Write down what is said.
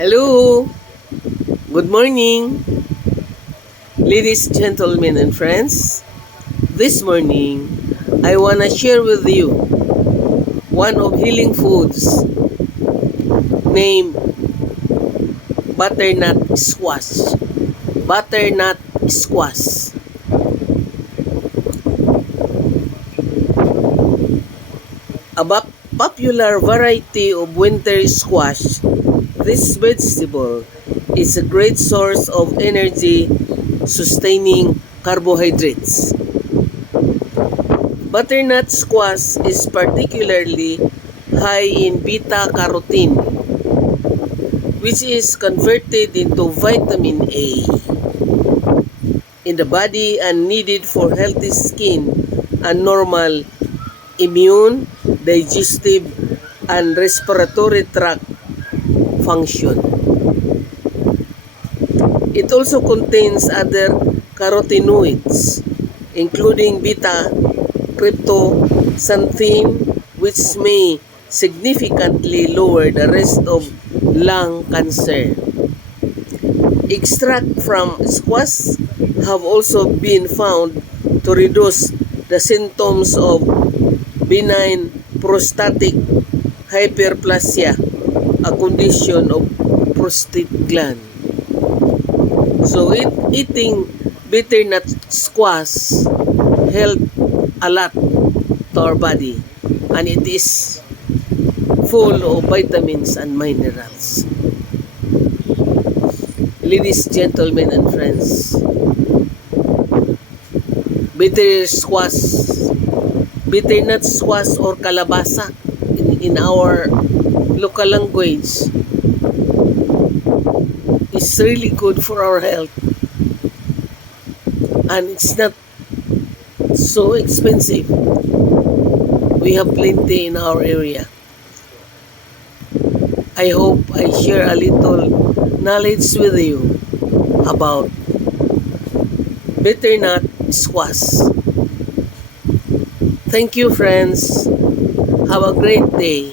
Hello, good morning, ladies, gentlemen, and friends. This morning, I wanna share with you one of healing foods named butternut squash. Butternut squash. A popular variety of winter squash, this vegetable is a great source of energy sustaining carbohydrates. Butternut squash is particularly high in beta-carotene, which is converted into vitamin A in the body and needed for healthy skin and normal immune, digestive, and respiratory tract function. It also contains other carotenoids, including beta-cryptoxanthin, which may significantly lower the risk of lung cancer. Extract from squash have also been found to reduce the symptoms of benign prostatic hyperplasia, a condition of prostate gland. So eating butternut squash help a lot to our body, and it is full of vitamins and minerals. Ladies, gentlemen, and friends, butternut squash or kalabasa in our local language is really good for our health, and it's not so expensive. We have plenty in our area. I hope I share a little knowledge with you about butternut squash. Thank you, friends. Have a great day.